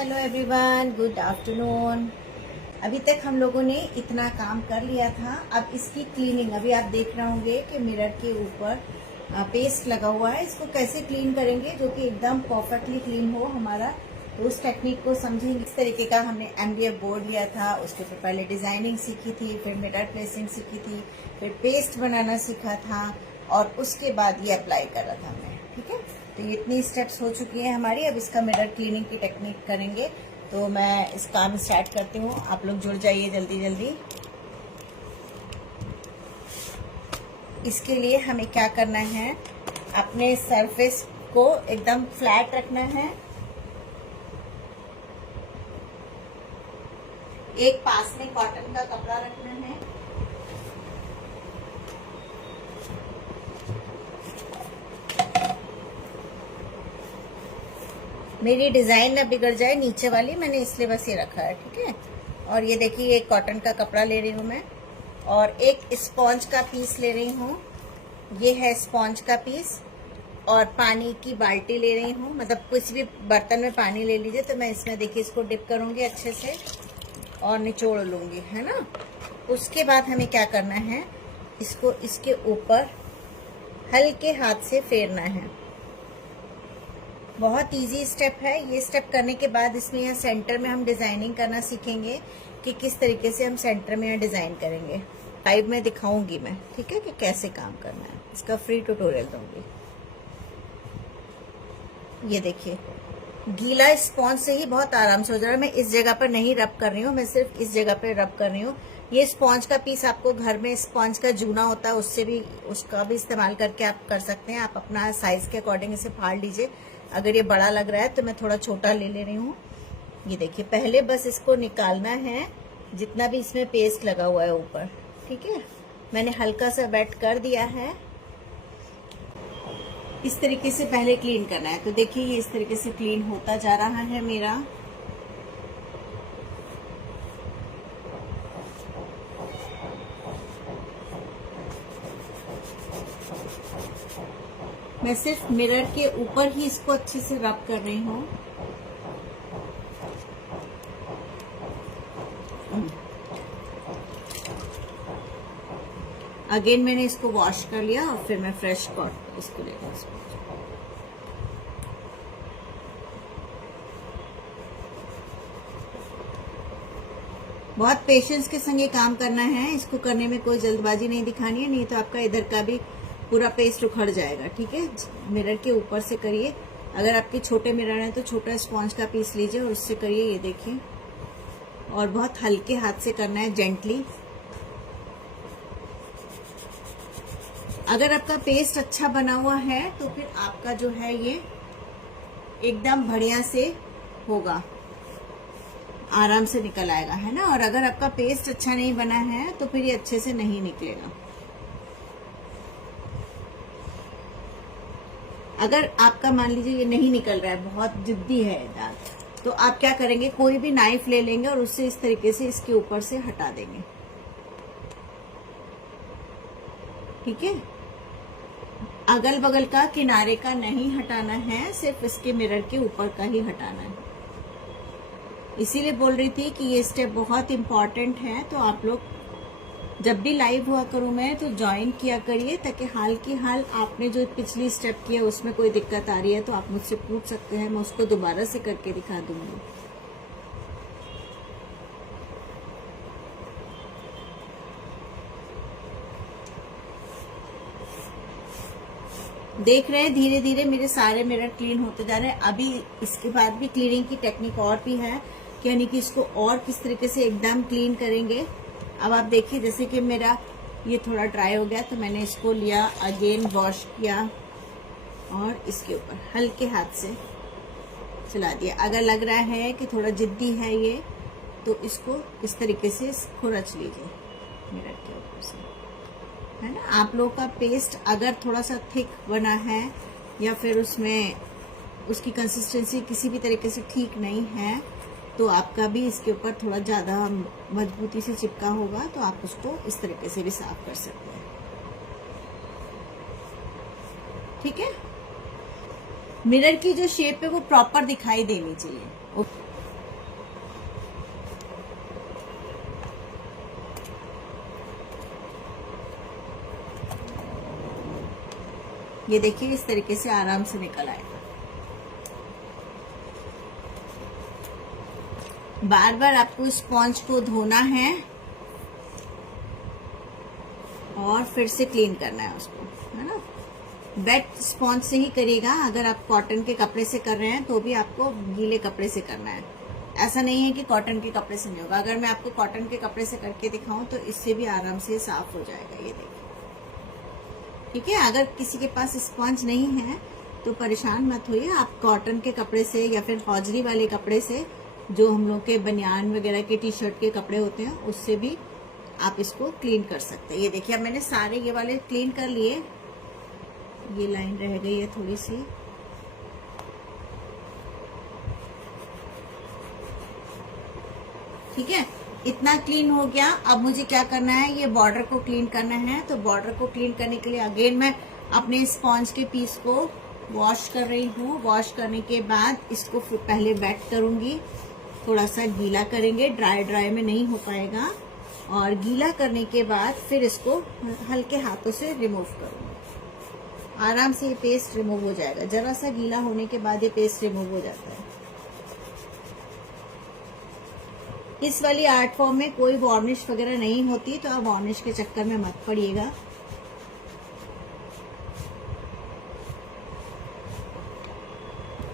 Hello everyone, good afternoon. अभी तक हम लोगों ने इतना काम कर लिया था। अब इसकी क्लीनिंग, अभी आप देख रहे होंगे कि मिरर के ऊपर पेस्ट लगा हुआ है। इसको कैसे क्लीन करेंगे जो कि एकदम परफेक्टली क्लीन हो हमारा, तो उस टेक्निक को समझेंगे। इस तरीके का हमने MDF बोर्ड लिया था, उसके ऊपर पहले डिजाइनिंग सीखी थी, फिर मिरर प्लेसिंग सीखी थी, फिर पेस्ट बनाना सीखा था और उसके बाद ये अप्लाई करा था हमने। ठीक है, तो ये इतनी स्टेप्स हो चुकी हैं हमारी। अब इसका मिरर क्लीनिंग की टेक्निक करेंगे, तो मैं इस काम स्टार्ट करती हूँ। आप लोग जुड़ जाइए जल्दी जल्दी। इसके लिए हमें क्या करना है, अपने सरफेस को एकदम फ्लैट रखना है। एक पास में कॉटन का कपड़ा रखना है। मेरी डिजाइन ना बिगड़ जाए नीचे वाली, मैंने इसलिए बस ये रखा है। ठीक है, और ये देखिए, एक कॉटन का कपड़ा ले रही हूँ मैं और एक स्पॉन्ज का पीस ले रही हूँ। ये है स्पॉन्ज का पीस, और पानी की बाल्टी ले रही हूँ। मतलब किसी भी बर्तन में पानी ले लीजिए। तो मैं इसमें देखिए इसको डिप करूंगी अच्छे से और निचोड़ लूंगी, है ना। उसके बाद हमें क्या करना है, इसको इसके ऊपर हल्के हाथ से फेरना है। बहुत इजी स्टेप है। ये स्टेप करने के बाद इसमें यहाँ सेंटर में हम डिजाइनिंग करना सीखेंगे कि किस तरीके से हम सेंटर में यहाँ डिजाइन करेंगे। लाइव में दिखाऊंगी मैं, ठीक है, कि कैसे काम करना है। इसका फ्री ट्यूटोरियल दूंगी। ये देखिए, गीला स्पॉन्ज से ही बहुत आराम से हो जा रहा है। मैं इस जगह पर नहीं रब कर रही हूँ, मैं सिर्फ इस जगह पर रब कर रही हूँ। ये स्पॉन्ज का पीस आपको घर में स्पॉन्ज का जूना होता है, उससे भी, उसका भी इस्तेमाल करके आप कर सकते हैं। आप अपना साइज के अकॉर्डिंग इसे फाड़ लीजिए। अगर ये बड़ा लग रहा है तो मैं थोड़ा छोटा ले रही हूँ। ये देखिए, पहले बस इसको निकालना है जितना भी इसमें पेस्ट लगा हुआ है ऊपर। ठीक है, मैंने हल्का सा वेट कर दिया है। इस तरीके से पहले क्लीन करना है। तो देखिए, ये इस तरीके से क्लीन होता जा रहा है मेरा। मैं सिर्फ मिरर के ऊपर ही इसको अच्छे से रब कर रही हूँ। अगेन मैंने इसको वॉश कर लिया और फिर मैं फ्रेश कॉट इसको ले रही हूँ। बहुत पेशेंस के संग ये काम करना है। इसको करने में कोई जल्दबाजी नहीं दिखानी है, नहीं तो आपका इधर का भी पूरा पेस्ट उखड़ जाएगा। ठीक है, मिरर के ऊपर से करिए। अगर आपके छोटे मिरर हैं तो छोटा स्पॉन्ज का पीस लीजिए और उससे करिए। ये देखिए, और बहुत हल्के हाथ से करना है, जेंटली। अगर आपका पेस्ट अच्छा बना हुआ है तो फिर आपका जो है ये एकदम बढ़िया से होगा, आराम से निकल आएगा, है ना। और अगर आपका पेस्ट अच्छा नहीं बना है तो फिर ये अच्छे से नहीं निकलेगा। अगर आपका मान लीजिए ये नहीं निकल रहा है, बहुत जिद्दी है दाग, तो आप क्या करेंगे, कोई भी नाइफ ले लेंगे और उससे इस तरीके से इसके ऊपर से हटा देंगे। ठीक है, अगल बगल का किनारे का नहीं हटाना है, सिर्फ इसके मिरर के ऊपर का ही हटाना है। इसीलिए बोल रही थी कि ये स्टेप बहुत इंपॉर्टेंट है। तो आप लोग जब भी लाइव हुआ करूं मैं तो ज्वाइन किया करिए, ताकि हाल की हाल आपने जो पिछली स्टेप किया उसमें कोई दिक्कत आ रही है तो आप मुझसे पूछ सकते हैं, मैं उसको दोबारा से करके दिखा दूंगी। देख रहे हैं धीरे धीरे मेरे सारे मिरर क्लीन होते जा रहे हैं। अभी इसके बाद भी क्लीनिंग की टेक्निक और भी है, यानी कि इसको और किस तरीके से एकदम क्लीन करेंगे। अब आप देखिए, जैसे कि मेरा ये थोड़ा ड्राई हो गया तो मैंने इसको लिया, अगेन वॉश किया और इसके ऊपर हल्के हाथ से चला दिया। अगर लग रहा है कि थोड़ा जिद्दी है ये, तो इसको इस तरीके से खुरच लीजिए मिरर के ऊपर से, है ना। आप लोगों का पेस्ट अगर थोड़ा सा थिक बना है या फिर उसमें उसकी कंसिस्टेंसी किसी भी तरीके से ठीक नहीं है, तो आपका भी इसके ऊपर थोड़ा ज्यादा मजबूती से चिपका होगा, तो आप उसको इस तरीके से भी साफ कर सकते हैं। ठीक है, मिरर की जो शेप है वो प्रॉपर दिखाई देनी चाहिए। ये देखिए इस तरीके से आराम से निकल आएगा। बार बार आपको स्पॉन्ज को धोना है और फिर से क्लीन करना है उसको, है ना। वेट स्पॉन्ज से ही करिएगा। अगर आप कॉटन के कपड़े से कर रहे हैं तो भी आपको गीले कपड़े से करना है। ऐसा नहीं है कि कॉटन के कपड़े से नहीं होगा। अगर मैं आपको कॉटन के कपड़े से करके दिखाऊं तो इससे भी आराम से साफ हो जाएगा। ये देखिए, ठीक है। अगर किसी के पास स्पॉन्ज नहीं है तो परेशान मत होइए, आप कॉटन के कपड़े से या फिर हौजरी वाले कपड़े से, जो हम लोग के बनियान वगैरह के टी शर्ट के कपड़े होते हैं, उससे भी आप इसको क्लीन कर सकते हैं। ये देखिए अब मैंने सारे ये वाले क्लीन कर लिए। ये लाइन रह गई है थोड़ी सी, ठीक है। इतना क्लीन हो गया। अब मुझे क्या करना है, ये बॉर्डर को क्लीन करना है। तो बॉर्डर को क्लीन करने के लिए अगेन मैं अपने स्पॉन्ज के पीस को वॉश कर रही हूँ। वॉश करने के बाद इसको पहले वेट करूंगी, थोड़ा सा गीला करेंगे, ड्राई में नहीं हो पाएगा। और गीला करने के बाद फिर इसको हल्के हाथों से रिमूव करूंगी। आराम से ये पेस्ट रिमूव हो जाएगा। जरा सा गीला होने के बाद ये पेस्ट रिमूव हो जाता है। इस वाली आर्ट फॉर्म में कोई वार्निश वगैरह नहीं होती, तो आप वार्निश के चक्कर में मत पड़िएगा।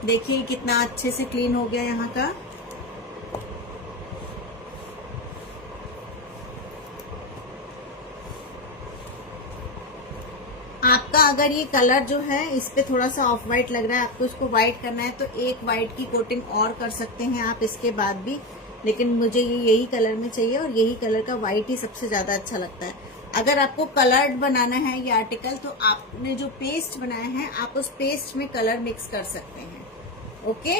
देखिए कितना अच्छे से क्लीन हो गया यहाँ का। आपका अगर ये कलर जो है इस पे थोड़ा सा ऑफ वाइट लग रहा है, आपको इसको व्हाइट करना है, तो एक व्हाइट की कोटिंग और कर सकते हैं आप इसके बाद भी। लेकिन मुझे ये यही कलर में चाहिए और यही कलर का व्हाइट ही सबसे ज्यादा अच्छा लगता है। अगर आपको कलर्ड बनाना है ये आर्टिकल, तो आपने जो पेस्ट बनाया है आप उस पेस्ट में कलर मिक्स कर सकते हैं। ओके,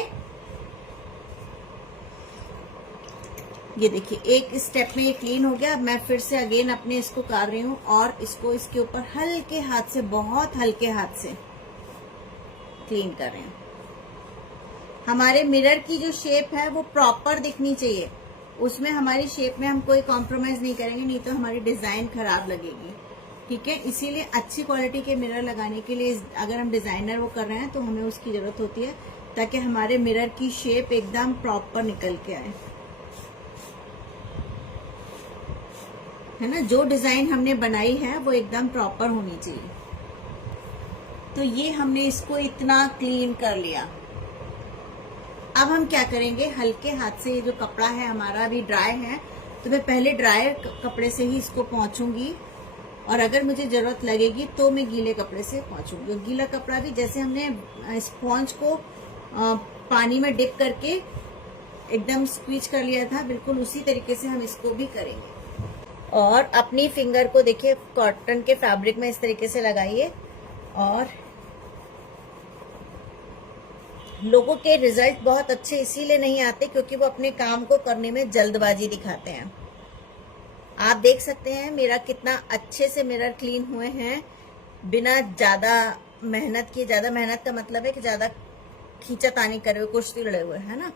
ये देखिए एक स्टेप में ये क्लीन हो गया। अब मैं फिर से अगेन अपने इसको कर रही हूँ और इसको इसके ऊपर हल्के हाथ से, बहुत हल्के हाथ से क्लीन कर रहे हैं। हमारे मिरर की जो शेप है वो प्रॉपर दिखनी चाहिए, उसमें हमारी शेप में हम कोई कॉम्प्रोमाइज नहीं करेंगे, नहीं तो हमारी डिजाइन खराब लगेगी। ठीक है, इसीलिए अच्छी क्वालिटी के मिरर लगाने के लिए अगर हम डिजाइनर वो कर रहे हैं तो हमें उसकी जरूरत होती है, ताकि हमारे मिरर की शेप एकदम प्रॉपर निकल के आए, है ना। जो डिजाइन हमने बनाई है वो एकदम प्रॉपर होनी चाहिए। तो ये हमने इसको इतना क्लीन कर लिया। अब हम क्या करेंगे, हल्के हाथ से, ये जो कपड़ा है हमारा अभी ड्राई है, तो मैं पहले ड्राई कपड़े से ही इसको पोंछूंगी और अगर मुझे जरूरत लगेगी तो मैं गीले कपड़े से पोंछूंगी। और गीला कपड़ा भी जैसे हमने स्पॉन्ज को पानी में डिप करके एकदम स्क्वीज कर लिया था, बिल्कुल उसी तरीके से हम इसको भी करेंगे। और अपनी फिंगर को देखिए कॉटन के फैब्रिक में इस तरीके से लगाइए। और लोगों के रिजल्ट बहुत अच्छे इसीलिए नहीं आते क्योंकि वो अपने काम को करने में जल्दबाजी दिखाते हैं। आप देख सकते हैं मेरा कितना अच्छे से मिरर क्लीन हुए हैं बिना ज्यादा मेहनत किए। ज्यादा मेहनत का मतलब है कि ज्यादा खींचातानी करे हुए, कुछ तिलड़े हुए, है ना।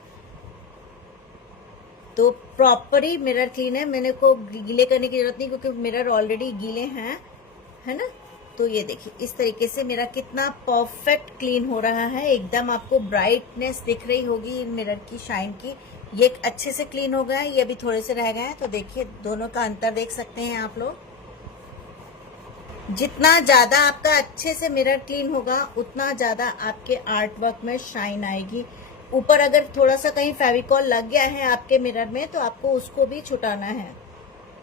तो प्रॉपर ही मिरर क्लीन है, मैंने को गीले करने की जरूरत नहीं क्योंकि मिरर ऑलरेडी गीले हैं, है ना। तो ये देखिए इस तरीके से मेरा कितना परफेक्ट क्लीन हो रहा है। एकदम आपको ब्राइटनेस दिख रही होगी मिरर की, शाइन की। ये अच्छे से क्लीन हो गया है, ये अभी थोड़े से रह गए हैं। तो देखिए दोनों का अंतर देख सकते हैं आप लोग। जितना ज्यादा आपका अच्छे से मिरर क्लीन होगा उतना ज्यादा आपके आर्ट वर्क में शाइन आएगी। ऊपर अगर थोड़ा सा कहीं फेविकॉल लग गया है आपके मिरर में तो आपको उसको भी छुटाना है।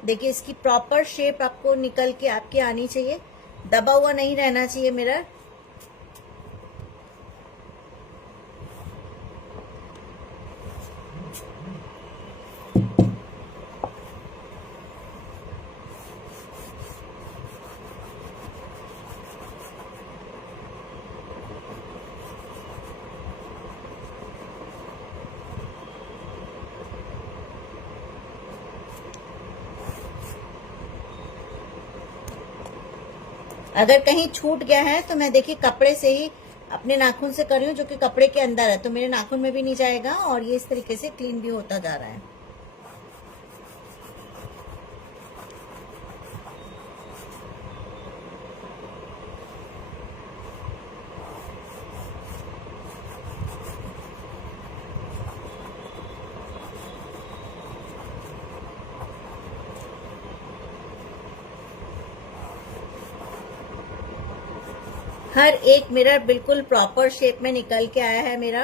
देखिए इसकी प्रॉपर शेप आपको निकल के आपकी आनी चाहिए, दबा हुआ नहीं रहना चाहिए मिरर। अगर कहीं छूट गया है तो मैं देखिए कपड़े से ही अपने नाखून से कर रही हूँ, जो कि कपड़े के अंदर है, तो मेरे नाखून में भी नहीं जाएगा और ये इस तरीके से क्लीन भी होता जा रहा है। हर एक मिरर बिल्कुल प्रॉपर शेप में निकल के आया है मेरा।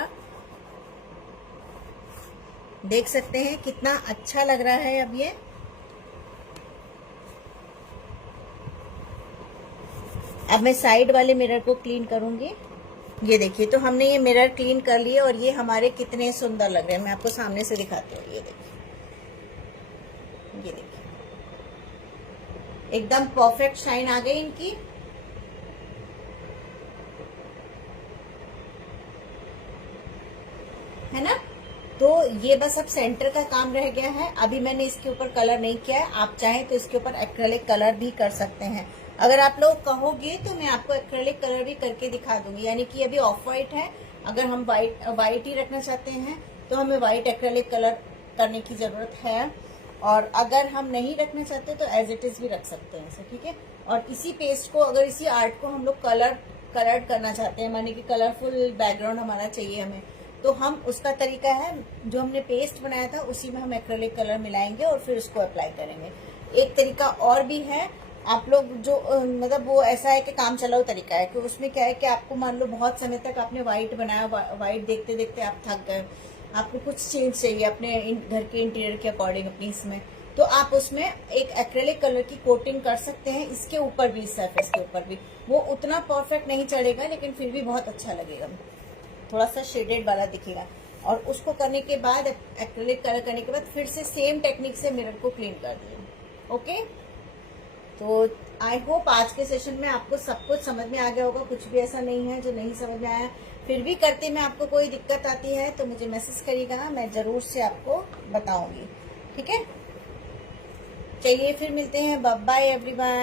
देख सकते हैं कितना अच्छा लग रहा है अब ये। अब मैं साइड वाले मिरर को क्लीन करूंगी। ये देखिए, तो हमने ये मिरर क्लीन कर लिए और ये हमारे कितने सुंदर लग रहे हैं। मैं आपको सामने से दिखाती हूँ। ये देखिए, ये देखिए, एकदम परफेक्ट शाइन आ गई इनकी। है ना। तो ये बस अब सेंटर का काम रह गया है। अभी मैंने इसके ऊपर कलर नहीं किया है। आप चाहें तो इसके ऊपर एक्रेलिक कलर भी कर सकते हैं। अगर आप लोग कहोगे तो मैं आपको एक्रेलिक कलर भी करके दिखा दूंगी। यानी कि अभी ऑफ व्हाइट है, अगर हम व्हाइट ही रखना चाहते हैं तो हमें व्हाइट एक्रेलिक कलर करने की जरूरत है। और अगर हम नहीं रखना चाहते तो एज इट इज भी रख सकते हैं इसे, ठीक है। और इसी पेस्ट को, अगर इसी आर्ट को हम लोग कलर्ड करना चाहते हैं, माने कि कलरफुल बैकग्राउंड हमारा चाहिए हमें, तो हम उसका तरीका है, जो हमने पेस्ट बनाया था उसी में हम एक्रेलिक कलर मिलाएंगे और फिर उसको अप्लाई करेंगे। एक तरीका और भी है, आप लोग जो मतलब वो ऐसा है कि काम चलाओ तरीका है कि उसमें क्या है कि आपको मान लो बहुत समय तक आपने व्हाइट बनाया, व्हाइट देखते देखते आप थक गए, आपको कुछ चेंज चाहिए अपने घर के इंटीरियर के अकॉर्डिंग अपनी इसमें, तो आप उसमें एक एक्रेलिक कलर की कोटिंग कर सकते हैं। इसके ऊपर भी, इस सरफेस के ऊपर भी। वो उतना परफेक्ट नहीं चढ़ेगा लेकिन फिर भी बहुत अच्छा लगेगा, थोड़ा सा शेडेड वाला दिखेगा। और उसको करने के बाद, एक्रेलिक कलर करने के बाद फिर से सेम टेक्निक से मिरर को क्लीन कर दिए। ओके, तो आई होप आज के सेशन में आपको सब कुछ समझ में आ गया होगा। कुछ भी ऐसा नहीं है जो नहीं समझ में आया। फिर भी करते में आपको कोई दिक्कत आती है तो मुझे मैसेज करिएगा, मैं जरूर से आपको बताऊंगी, ठीक है। चलिए फिर मिलते हैं। Bye bye everyone.